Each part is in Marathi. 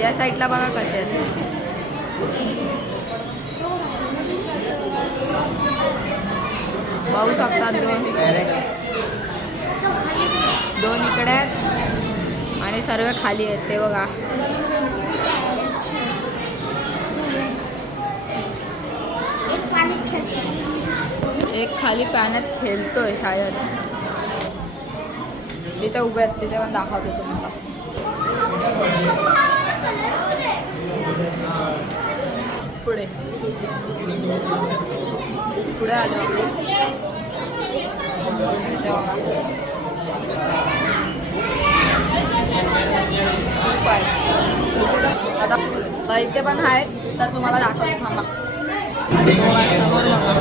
या साईडला बघा कसे आहेत. पाहू शकतात दोन इकडे आहेत आणि सर्व खाली आहेत ते बघा. एक खाली पाण्यात खेळतोय शायद. तिथे उभे आहेत तिथे पण दाखवतो तुम्हाला. पुढे पुढे आलो तिथे बघा. खूप आहे आता इथे पण आहेत तर तुम्हाला दाखवतो थांबा. समोर बघा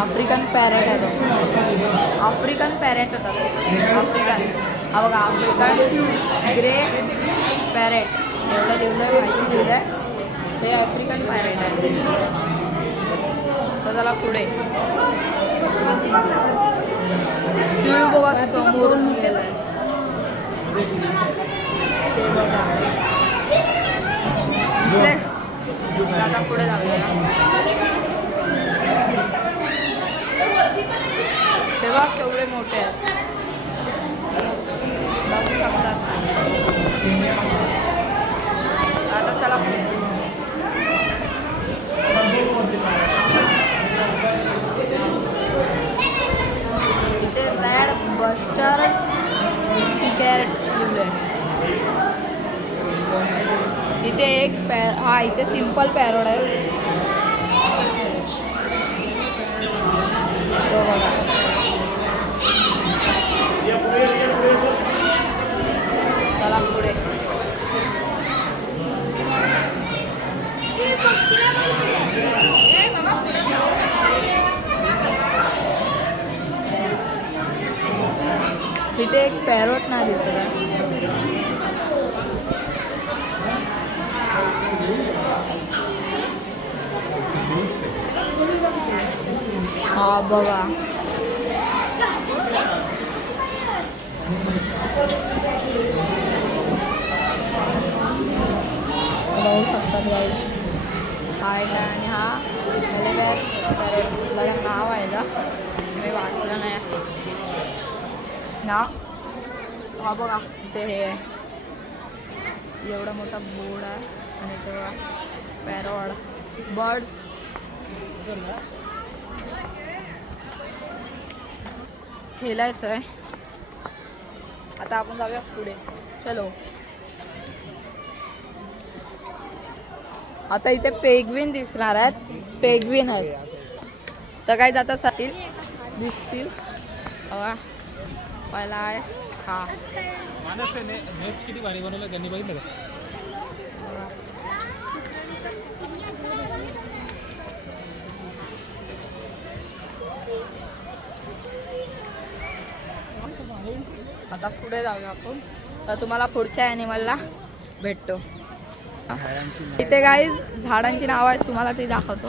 आफ्रिकन पॅरेट आहे तो. आफ्रिकन पॅरेट होता तो. आफ्रिकन हा बघा आफ्रिकन ग्रे पॅरेट एवढं लिहिलं आहे माहिती लिहिलं आहे. हे आफ्रिकन पॅरेट आहे. तर त्याला पुढे तुम्ही बघा समोर गेलं आहे ते बघा. आता पुढे जाऊया. तेव्हा केवढे मोठे आहेत बघू शकतात. आता चला पुढे. इथे रेड बस्टर कॅरेट लिहिलंय. इथे एक हा इथे सिंपल पॅरोड आहे तो बघा. चला पुढे. इथे एक पॅरोट नाही दिसत आहे. हा बघा बघू शकतात गाईज. हा आहे आणि हा एलिफॅन्ट पॅरेटला नाव आहे का मी वाचलं नाही नाव. हा बघा इथे हे एवढा मोठा बोर्ड आहे आणि तेव्हा पॅरोड बर्ड्स खेळायचं आहे. आता आपण जाऊया पुढे. चलो. आता इथे पेग्विन दिसणार आहेत. पेग्विन आहेत तर काही जाता सातील दिसतील बघा. पहिला आहे हा किती भारी बनवलं त्यांनी बघितलं का. आता पुढे जाऊया आपण तर तुम्हाला पुढच्या ॲनिमलला भेटतो. इथे गाईज झाडांची नावं आहेत तुम्हाला ते दाखवतो.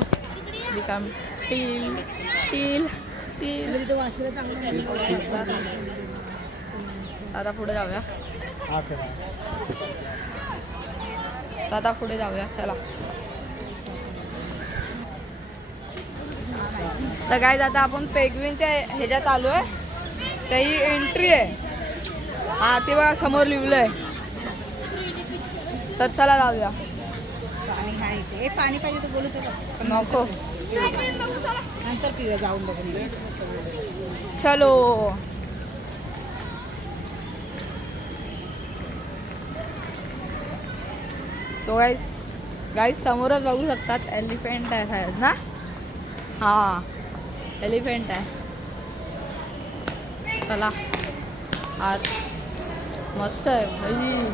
Become teal teal teal. आता पुढे जाऊया. आता पुढे जाऊया चला. तर गाईज आता आपण पेग्विनच्या ह्याच्यात आलो आहे. तर ही एंट्री आहे. हा ते बघा समोर लिहिलंय. तर चला जाऊया. पाणी पाहिजे तर बोलू नको नंतर पिऊया जाऊन बघून. चलो. तो गाईस समोरच बघू शकतात एलिफंट आहे ना. हा एलिफंट आहे. चला आत मस्त आहे भाई.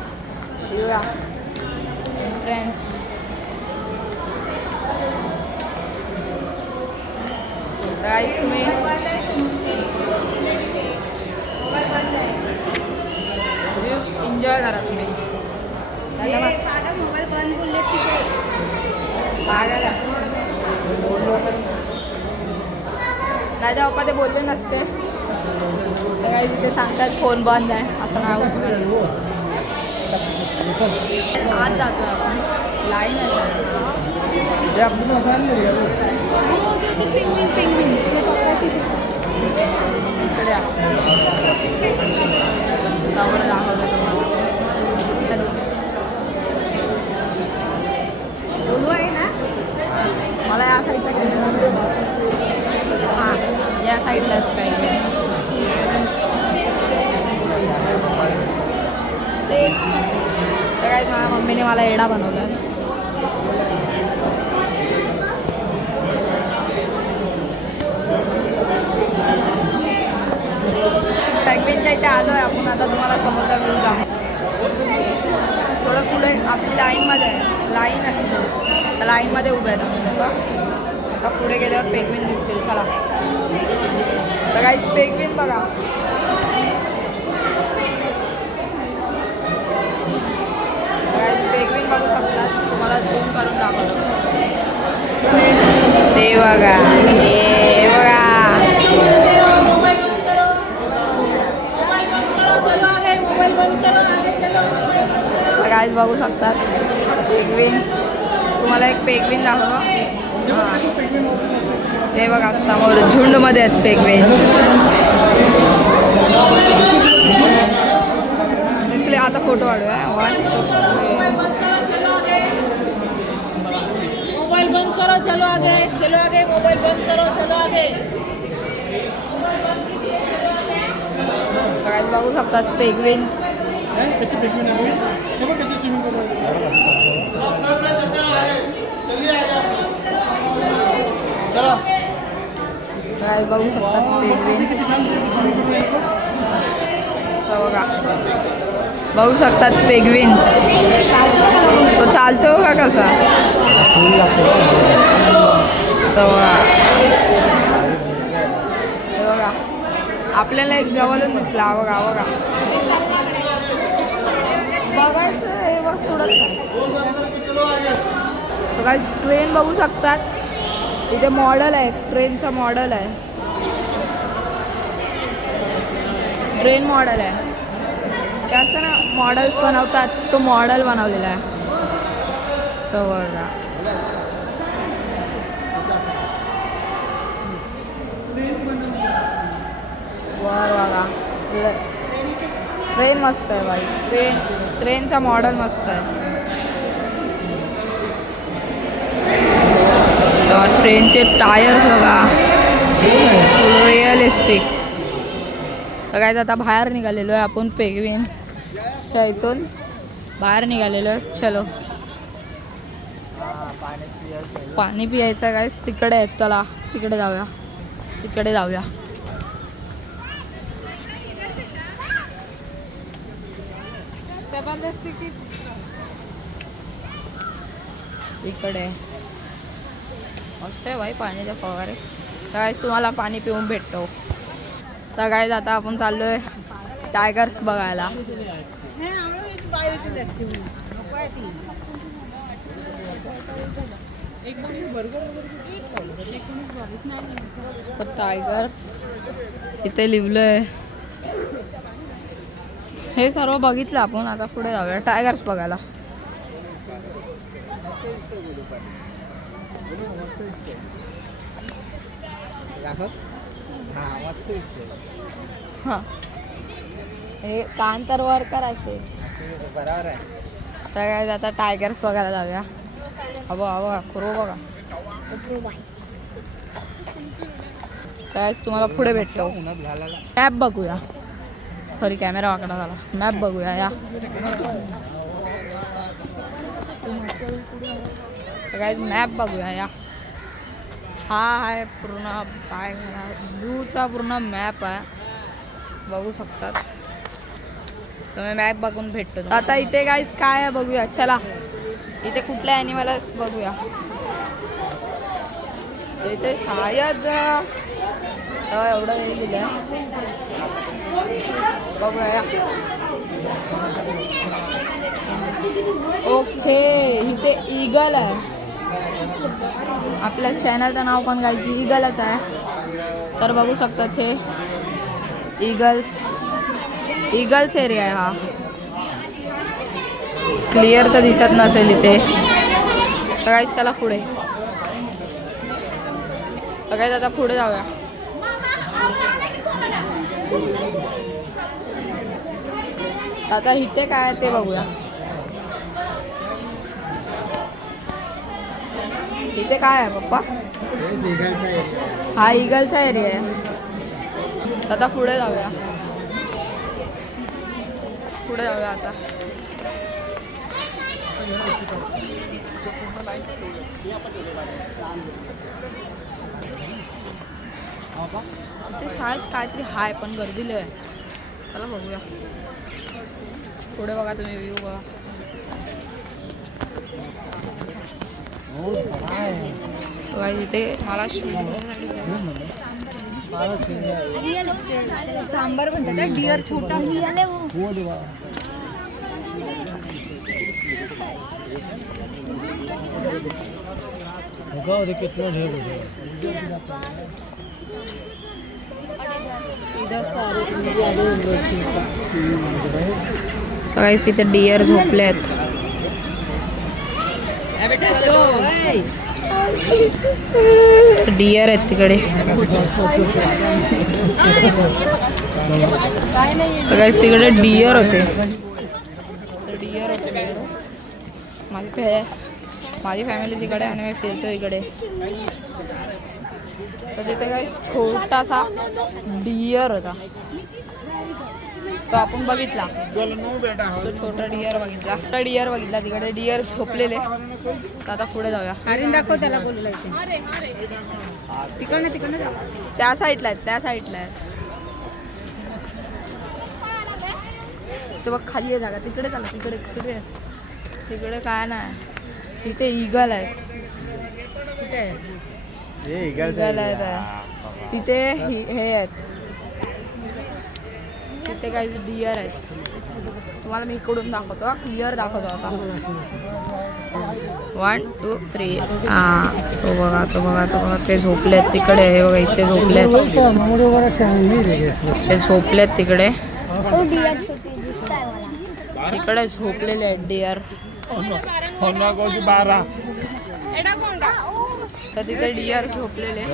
फ्रेंड्स गाईस तुम्ही एन्जॉय करा तुम्ही. मोबाईल बंद बोलले दादा पप्पा ते बोलले नसते. तर काही तिथे सांगतात फोन बंद आहे असं नाही होऊ शकत. आज जातोय आपण लाईन इकडे समोर दाखवतो तुम्हाला. बोलू आहे ना. मला या साईडला घ्यायचं. हां या साईडलाच पाहिजे ते. तर काय माझ्या मम्मीने मला एडा बनवला. पेंग्विनच्या इथे आलो आहे आपण. आता तुम्हाला समोरचा व्ह्यू दाखव. थोडं पुढे आपली लाईनमध्ये आहे. लाईन असते त्या लाईनमध्ये उभे आहेत आपण लोक. आता पुढे गेल्यावर पेंग्विन दिसतील. चला तर काहीच पेंग्विन बघा. पेंग्विन बघू शकतात. तुम्हाला झूम करून दाखवतो. ते बघा हे बघा. गाईज बघू शकतात पेंग्विन्स. तुम्हाला एक पेंग्विन दाखवतो. हां ते बघा समोर झुंडमध्ये आहेत पेंग्विन. दिसले. आता फोटो काढूया. मोबाइल बंद करो चलो आगे. चलो आगे. मोबाइल बंद करो चलो आगे. गाईज बघू शकतात पेंग्विन्स. कशी पेंग्विन आहे हे बघ कशी स्विमिंग गाईज बघू शकतात पेंग्विन्स. बघा बघू शकतात पेंग्विन्स. तो चालतो का कसा. बघा आपल्याला एक जवळून दिसला. बघा बघा बघायचं हे बघ सोडत नाही. ट्रेन बघू शकतात. इथे मॉडेल आहे. ट्रेनचं मॉडेल आहे. ट्रेन मॉडेल आहे. कसं ना मॉडेल्स बनवतात. तो मॉडेल बनवलेला आहे. तो बघा वर बघा. ट्रेन मस्त आहे बाई. ट्रेनचा मॉडेल मस्त आहे. ट्रेनचे टायर्स बघा रिअलिस्टिक. काय आता बाहेर निघालेलो आहे आपण. पेंग्विनच्या इथून बाहेर निघालेलो आहे. चलो पाणी पियायचं काय तिकडे आहेत. चला तिकडे जाऊया. तिकडे जाऊया. इकडे मस्त आहे भाई पाण्याच्या फवारे. काय तुम्हाला पाणी पिऊन भेटतो. तर काय आता आपण चाललोय टायगर्स बघायला. टायगर्स इथे लिहिलंय. हे सर्व बघितलं आपण. आता पुढे जाऊया टायगर्स बघायला. हां हे कान तर वर करायचे. बरोबर आहे. आता काय आता टायगर्स बघायला जाऊया. हवं खरो बघा. काय तुम्हाला पुढे भेटतो. मॅप बघूया. सॉरी कॅमेरा वाकडा झाला. मॅप बघूया या. काय मॅप बघूया या. हा आहे पूर्ण काय झूचा पूर्ण मॅप आहे. बघू शकतात तुम्ही. मॅप बघून भेटतो. आता इथे गाईज काय आहे बघूया. चला इथे कुठल्या ॲनिमल बघूया. इथे शायद एवढं हे दिलं बघूया. ओके इथे ईगल आहे. आपल्या चॅनलचं नाव पण गाईज ईगलच आहे. तर बघू शकतात हे इगल्स एरिया आहे हा. क्लिअर तर दिसत नसेल इथे. तर गाईस चला पुढे. तर गाईस आता पुढे जाऊया. आता इथे काय आहे ते बघूया. इथे काय आहे पप्पा? हा इगलचा एरिया आहे. आता पुढे जाऊया. आता ते शाळेत काहीतरी हाय पण गर्दी लय आहे. चला बघूया. पुढे बघा तुम्ही व्ह्यू बघा. इथे मला सांबार म्हणतात डिअर छोटा गाईस इथे डिअर झोपले आहेत. डिअर आहेत तिकडे. गाईस तिकडे डिअर होते. माझी फॅमिली तिकडे आणि मी फिरतो इकडे. तर तिथे काही छोटासा डिअर होता तो आपण बघितला. तो छोटा डिअर बघितला. तिकडे डिअर झोपलेले. तर आता पुढे जाऊया. दाखव त्याला बोलला तिकडनं त्या साईडला आहेत. ते बघ खाली आहे जागा. तिकडे चाला. तिकडे काय नाही. तिथे इगल आहेत. इगल आहेत. तिथे हे आहेत. तिथे काही डिअर आहेत. तुम्हाला मी इकडून दाखवतो. क्लिअर दाखवतो आता. 1 2 3. तो बघा ते झोपलेत तिकडे. हे बघा इथे झोपलेत तिकडे. तिकडे झोपलेले आहेत डिअर. तर तिथे डिअर झोपलेले.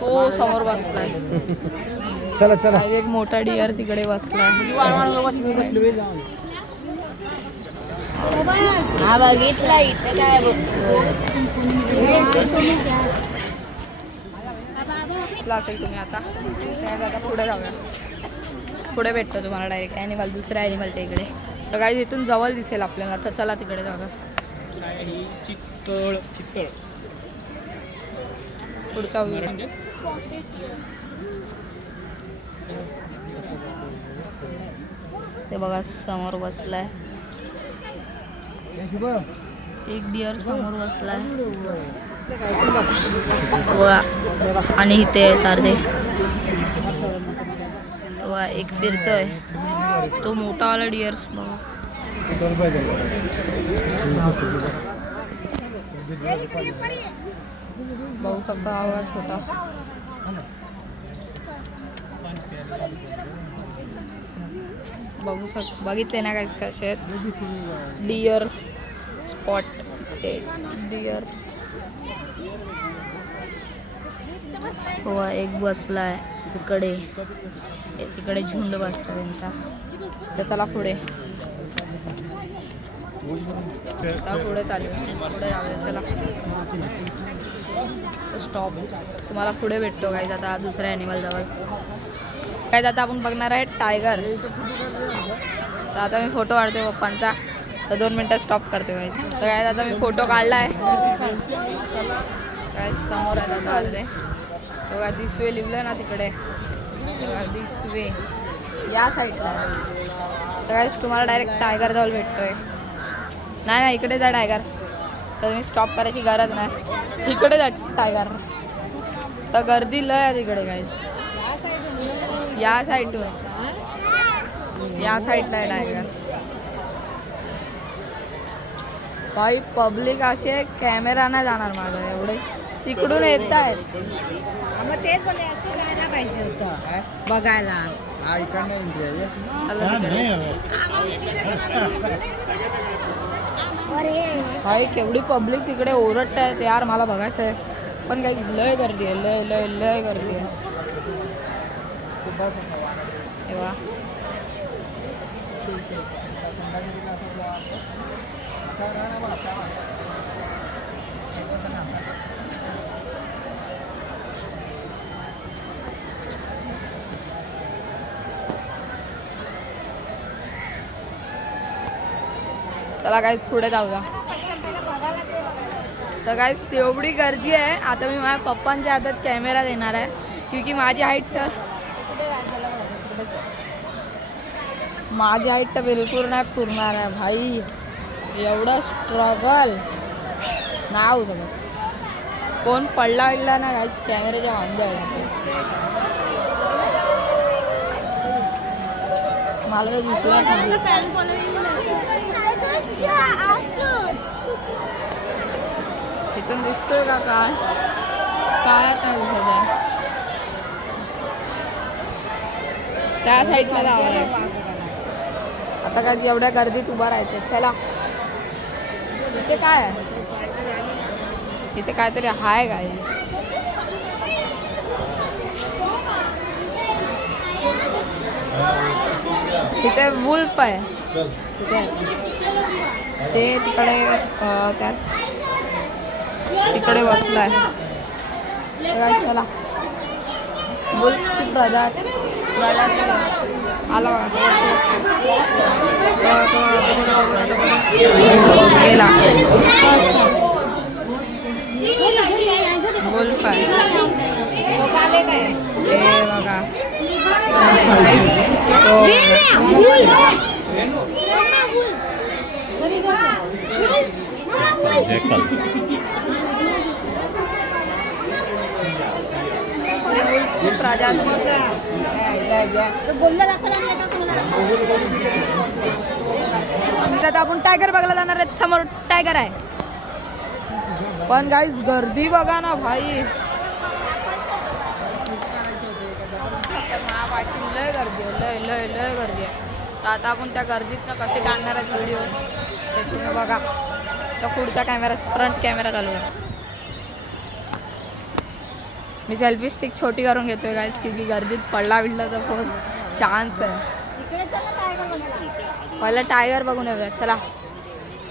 तो समोर बसलाय. चला एक मोठा डिअर तिकडे बसलाय. हा बघितला. इथे काय असेल तुम्ही आता पुढे जाऊया. पुढे भेटतो तुम्हाला डायरेक्ट ॲनिमल. दुसऱ्या ॲनिमलच्या इकडे. तर काही इथून जवळ दिसेल आपल्याला. तर चला तिकडे जाऊया. चित्तळ पुढचा व्हिडिओ. ते बघा समोर बसलाय. एक डिअर समोर बसलाय बघा. आणि इथे अर्धे बघा. एक फिरतोय. तो मोठावाला डिअर्स बघा. बघू शकता हा छोटा. बघितले ना काय कसे आहेत डिअर स्पॉट. डिअर हो. एक बसलाय तिकडे झुंड बसतो त्यांचा. तर चला पुढे चालू. पुढे राहूया. चला स्टॉप. तुम्हाला पुढे भेटतो काय आता दुसऱ्या ॲनिमल जवळ. काय आता आपण बघणार आहे टायगर. तर आता मी फोटो काढते पप्पांचा. तर 2 मिनटं स्टॉप करते काय. तर काय आता मी फोटो काढला आहे. काय समोर आहे आता अर्धे. बघा दिस वे लिहिलं ना तिकडे. दिस वे या साईडला. तर काय तुम्हाला डायरेक्ट टायगर जवळ भेटतोय. नाही इकडे जा टायगर. तर तुम्ही स्टॉप करायची गरज नाही. इकडे जा टायगर. तर गर्दी लय आहे तिकडे काय. या साईडला आहे टायगर. काही पब्लिक असे कॅमेरा नाही जाणार माझा एवढे. तिकडून येत आहेत. मग तेच बोलले असं जायला पाहिजे होतं बघायला. भाई केवढी पब्लिक तिकडे ओरडत आहेत यार, मला बघायचं आहे पण काही लय गर्दी आहे, लय लय लय गर्दी आहे. तेव्हा चला काय पुढे जाऊया. तर काय तेवढी गर्दी आहे. आता मी माझ्या पप्पांच्या हातात कॅमेरा देणार आहे, क्योंकि माझी हाईट तर बिलकुल नाही पुरणार आहे भाई. एवढं स्ट्रगल नाही होऊ शकत. कोण पडला ना काहीच कॅमेऱ्याच्या वांदे आहे. मला तर दिसलं नाही. इथून दिसतोय का काय काय नाही दिसत आहे. त्या साईडला जावं लागेल. आता काय एवढ्या गर्दीत उभा राहायचं. चला इथे काय आहे, इथे काहीतरी हाय काय. तिथे वुल्फ आहे ते तिकडे त्याच तिकडे बसलाय. चला वुल्फची प्रजाती आला गेला. वुल्फ आहे हे बघा. आता आपण टायगर बघायला जाणार आहेत. समोर टायगर आहे पण गाईज गर्दी बघा ना भाई. लय गर्दी आहे, लय लय लय गर्दी आहे. तर आता आपण त्या गर्दीतनं कसे काढणार आहेत व्हिडिओज ते तुम्ही बघा. तर पुढचा कॅमेरा फ्रंट कॅमेरा चालू आहे. मी सेल्फी स्टिक छोटी करून घेतोय गाईज, की गर्दीत पडला तर फोन चान्स आहे. पहिला टायगर बघून येऊया. चला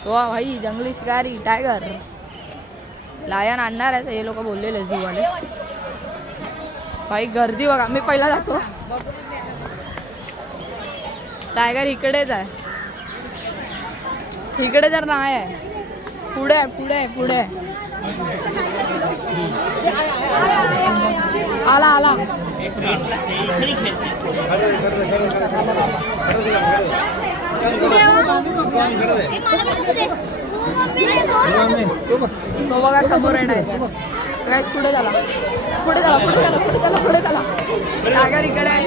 वा भाई जंगली शिकारी टायगर. लायन आणणार आहे हे लोक बोललेले झूवाले. भाई गर्दी बघा. मी पहिला जातो. टायगर इकडेच आहे. इकडे तर नाही आहे. पुढे आहे पुढे आहे पुढे आहे. आला आला. तो बघा समोर आहे टायगर. काय पुढे झाला पुढे झाला पुढे झाला पुढे झाला पुढे झाला. टायगर इकडे आहे.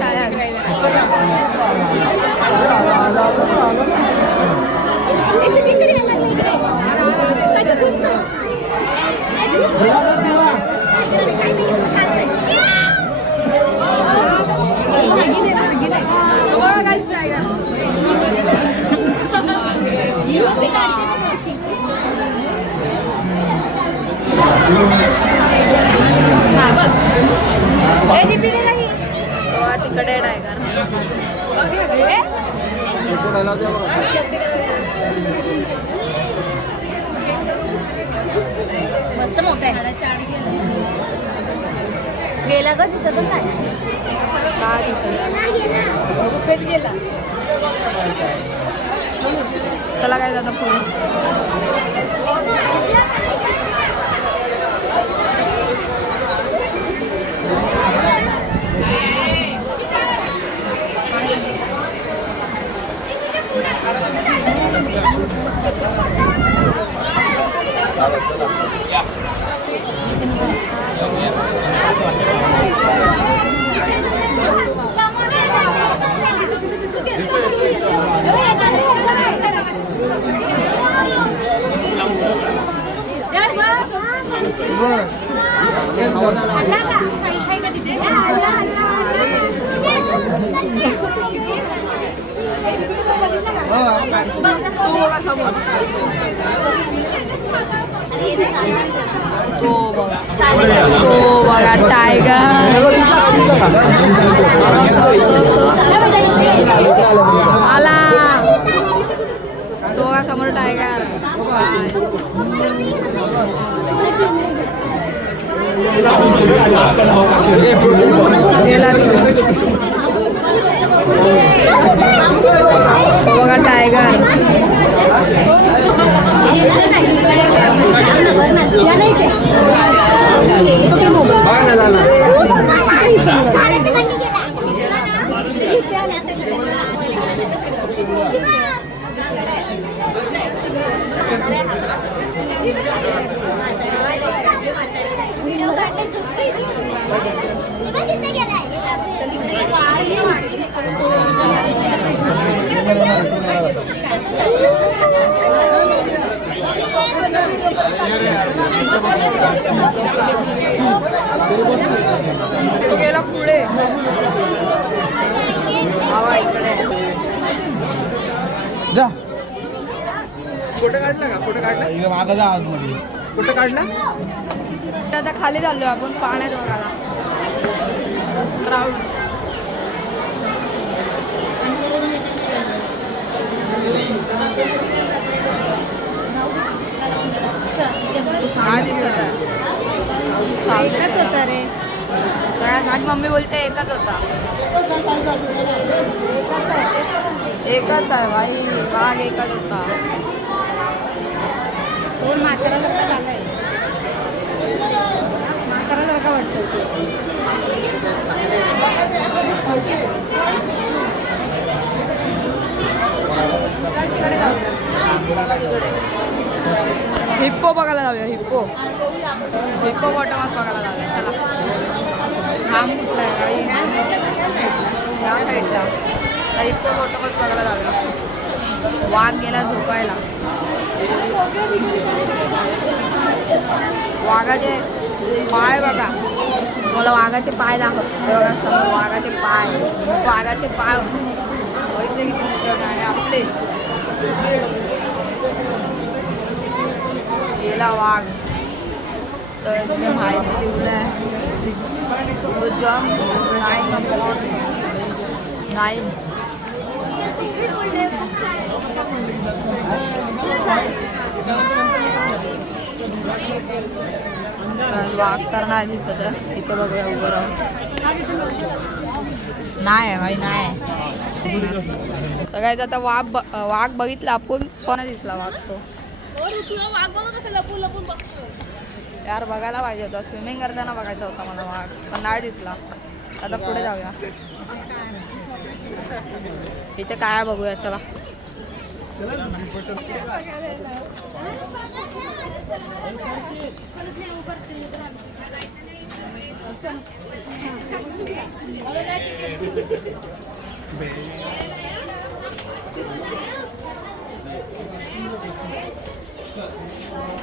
तो बघा गाईस टायगर. तिकडे टायगर. मस्त मोठा आहे. गेला का दिसत काय काय दिसत गेला. चला काय जातं पुढे. प्रकार तो बघा समोर तो बघा टायगर आला तो बघा समोर टायगर गेला तो बघा टायगर तो गेला पुढे हवा इकडे जा फोटो काढला का फोटो काढला इकडे मागं जा आतमध्ये फोटो काढला आता खाली चाललोय आपण पाण्यात बघायला क्राऊड हा दिसत आहे एकच होता रे माझी मम्मी बोलते एकच होता एकच आहे भाई वाघ एकच होता तोंड म्हातारासारखा झालाय म्हातारासारखा वाटतो हिप्पो बघायला जाऊया हिप्पो पॉटमस बघायला जाऊया चला थांब कुठला आहे ह्या साईडला हिप्पो पॉटमस बघायला जाऊया वाघ गेला झोपायला वाघाचे पाय बघा मला वाघाचे पाय दाखवत बघा समोर वाघाचे पाय होते किती मोठे आहे आपले गेला वाघ तर इसने माहिती लिहिलं आहे तो जम्प 9 वाघ तर नाही दिसत आहे इथं बघूया उभं राहून नाही आहे भाई नाही आहे तर काय आता वाघ बघितला आपण पण दिसला वाघ तो यार बघायला पाहिजे होता स्विमिंग करताना बघायचा होता मला वाघ पण नाही दिसला आता पुढे जाऊया इथे काय बघूया चला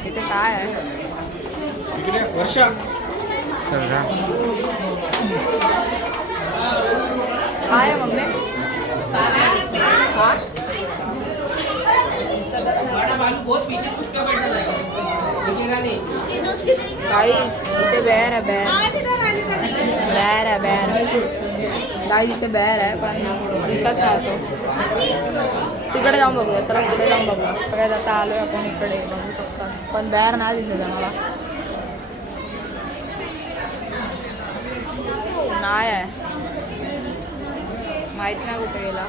इथे काय आहे वर्षा काय आहे मम्मी हा गाईस इथे बेर आहे गाईस इथे बेर आहे पण दिसत नाही तो तिकडे जाऊन बघूया चला पुढे जाऊन बघूया सगळ्यात आता आलोय आपण इकडे बघू शकता पण बेर नाही दिसत आहे मला नाही आहे माहित नाही कुठे गेला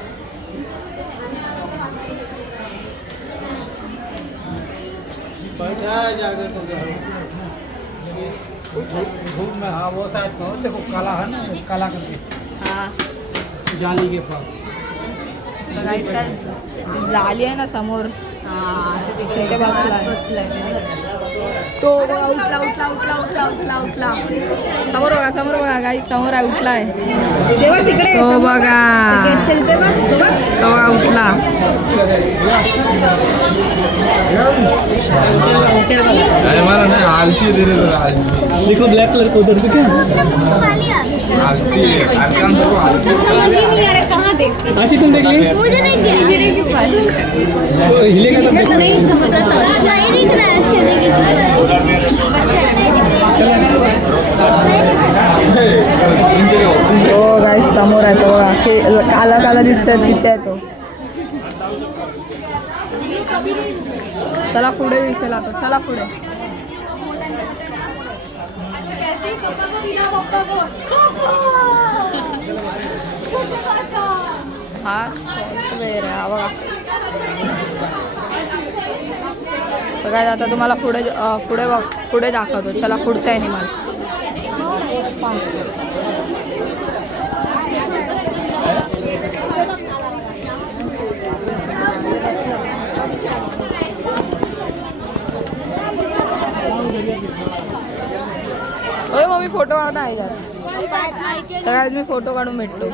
घूम में हाँ वो साइड में देखो काला है ना काला करके हाँ जाली के पास तर गाईस जाली आहे ना समोर तिथे बसलाय तो उठला समोर बघा गाईस समोर आहे उठलाय तेव्हा तिकडे तो बघा गेटच्या तिथे बघ तो बघा उठला हमारा ना आलसी दे रहे देखो ब्लैक कलर को उधर दिखे आलसी अरकान देखो आलसी कहाँ देख अशी तुम देखली मुझे नहीं दिया हिले का तिकडचं नाही समुद्राचं नहीं दिख रहा है अच्छे से कितना हो गाईस समोर आहे तो बघा की काला काला दिसतोय तिथे आहे तो. चला पुढे दिसेल आता चला पुढे. हा सॉफ्टवेअर आहे हा बघा. तर काय आता तुम्हाला पुढे पुढे दाखवतो. चला पुढचा ॲनिमल. होय मग मी फोटो काढून आहे यात. तर आज मी फोटो काढून भेटतो.